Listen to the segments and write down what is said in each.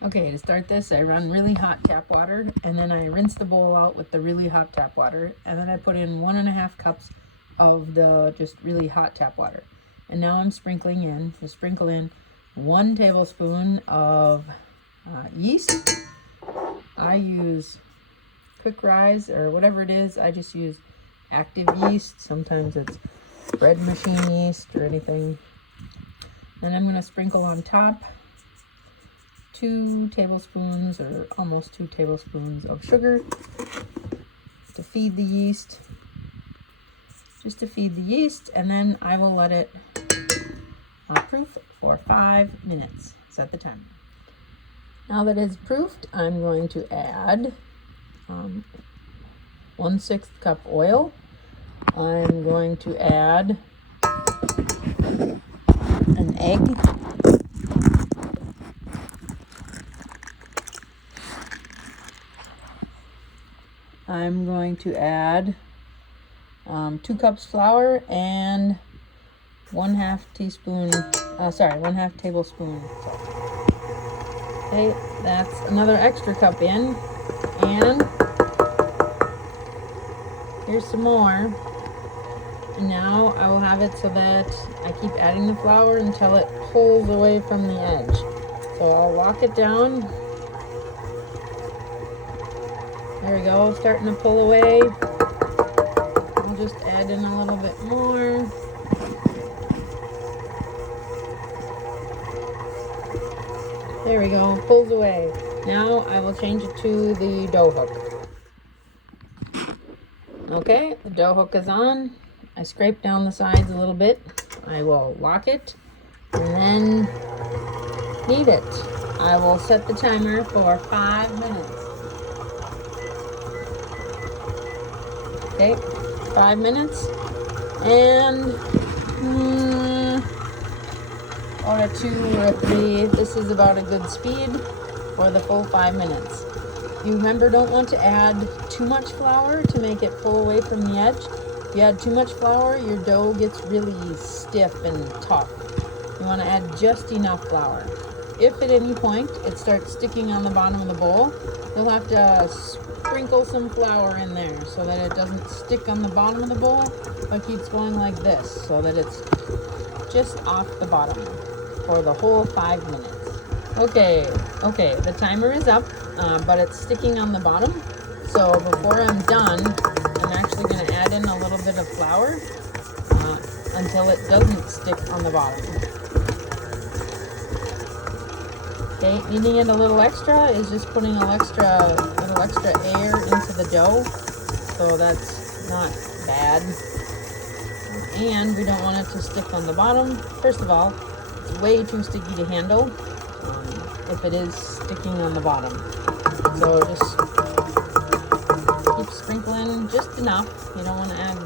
Okay, to start this, I run really hot tap water, and then I rinse the bowl out with the really hot tap water, and then I put in 1.5 cups of the just really hot tap water. And now I'm sprinkling in, to sprinkle in 1 tablespoon of yeast. I use quick rise or whatever it is. I just use active yeast. Sometimes it's bread machine yeast or anything. Then I'm going to sprinkle on top 2 tablespoons or almost 2 tablespoons of sugar to feed the yeast. Just to feed the yeast, and then I will let it proof for 5 minutes. Set the timer. Now that it's proofed, I'm going to add 1/6 cup oil. I'm going to add an egg. I'm going to add 2 cups flour and 1/2 tablespoon salt. Okay, that's another extra cup in, and here's some more. And now I will have it so that I keep adding the flour until it pulls away from the edge. So I'll lock it down. There we go, starting to pull away. I'll just add in a little bit more. There we go, pulls away. Now I will change it to the dough hook. Okay, the dough hook is on. I scrape down the sides a little bit. I will lock it and then knead it. I will set the timer for 5 minutes. Okay, 5 minutes, and or a 2 or a 3. This is about a good speed for the full 5 minutes. You remember, don't want to add too much flour to make it pull away from the edge. If you add too much flour, your dough gets really stiff and tough. You want to add just enough flour. If at any point it starts sticking on the bottom of the bowl, you'll have to sprinkle some flour in there so that it doesn't stick on the bottom of the bowl, but keeps going like this so that it's just off the bottom for the whole 5 minutes. Okay, the timer is up, but it's sticking on the bottom. So before I'm done, I'm actually going to add in a little bit of flour until it doesn't stick on the bottom. Okay, kneading it a little extra is just putting a little extra air into the dough, so that's not bad. And we don't want it to stick on the bottom. First of all, it's way too sticky to handle if it is sticking on the bottom. So just keep sprinkling just enough. You don't want to add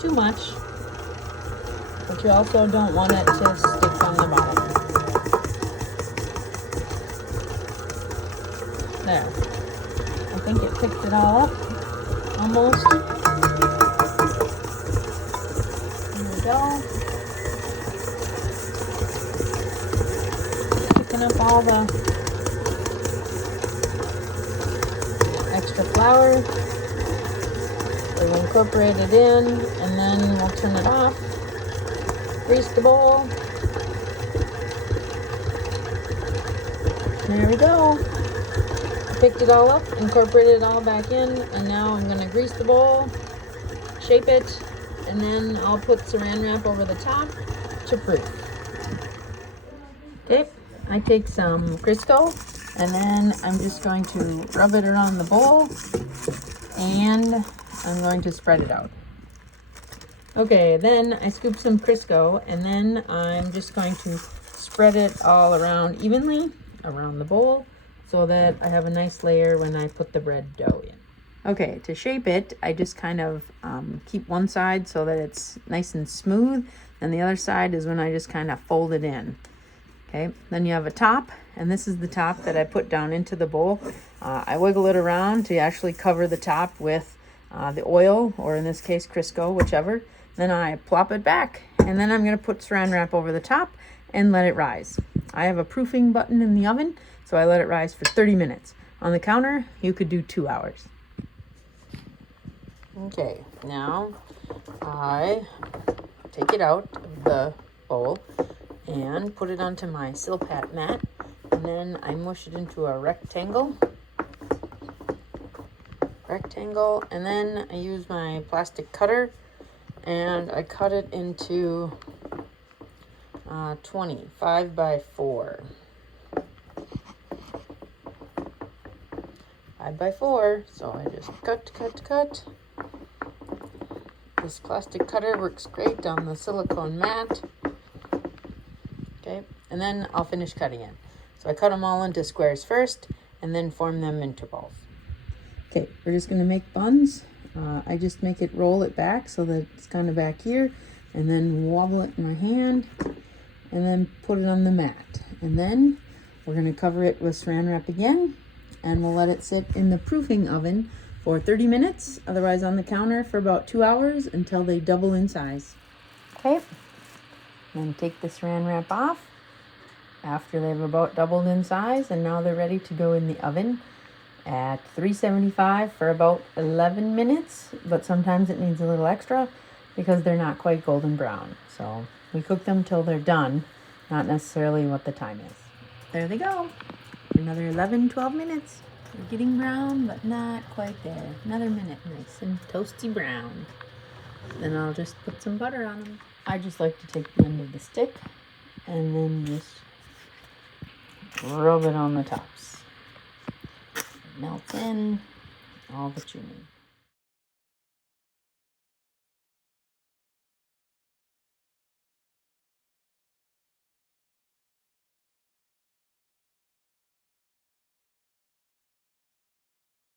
too much, but you also don't want it to stick on the bottom. There. I think it picked it all up, almost. There we go. Picking up all the extra flour. We'll incorporate it in, and then we'll turn it off. Grease the bowl. There we go. Picked it all up, incorporated it all back in, and now I'm going to grease the bowl, shape it, and then I'll put saran wrap over the top to proof. Okay, I take some Crisco, and then I'm just going to rub it around the bowl, and I'm going to spread it out. Okay, then I scoop some Crisco, and then I'm just going to spread it all around evenly around the bowl, so that I have a nice layer when I put the bread dough in. Okay, to shape it, I just kind of keep one side so that it's nice and smooth, and the other side is when I just kind of fold it in. Okay, then you have a top, and this is the top that I put down into the bowl. I wiggle it around to actually cover the top with the oil, or in this case Crisco, whichever. Then I plop it back, and then I'm going to put saran wrap over the top and let it rise. I have a proofing button in the oven, So I let it rise for 30 minutes. On the counter, you could do 2 hours. Okay, now I take it out of the bowl and put it onto my Silpat mat, and then I mush it into a rectangle, and then I use my plastic cutter and I cut it into 5 by 4. 5 by 4, so I just cut. This plastic cutter works great on the silicone mat. Okay, and then I'll finish cutting it. So I cut them all into squares first and then form them into balls. Okay, we're just going to make buns. I just make it, roll it back so that it's kind of back here, and then wobble it in my hand, and then put it on the mat. And then we're going to cover it with saran wrap again, and we'll let it sit in the proofing oven for 30 minutes, otherwise on the counter for about 2 hours until they double in size. Okay, then take the saran wrap off after they've about doubled in size, and now they're ready to go in the oven at 375 for about 11 minutes, but sometimes it needs a little extra because they're not quite golden brown. So we cook them till they're done, not necessarily what the time is. There they go. Another 11-12 minutes. They're getting brown, but not quite there. Another minute, nice and toasty brown. Then I'll just put some butter on them. I just like to take the end of the stick and then just rub it on the tops. Melts in all that you need.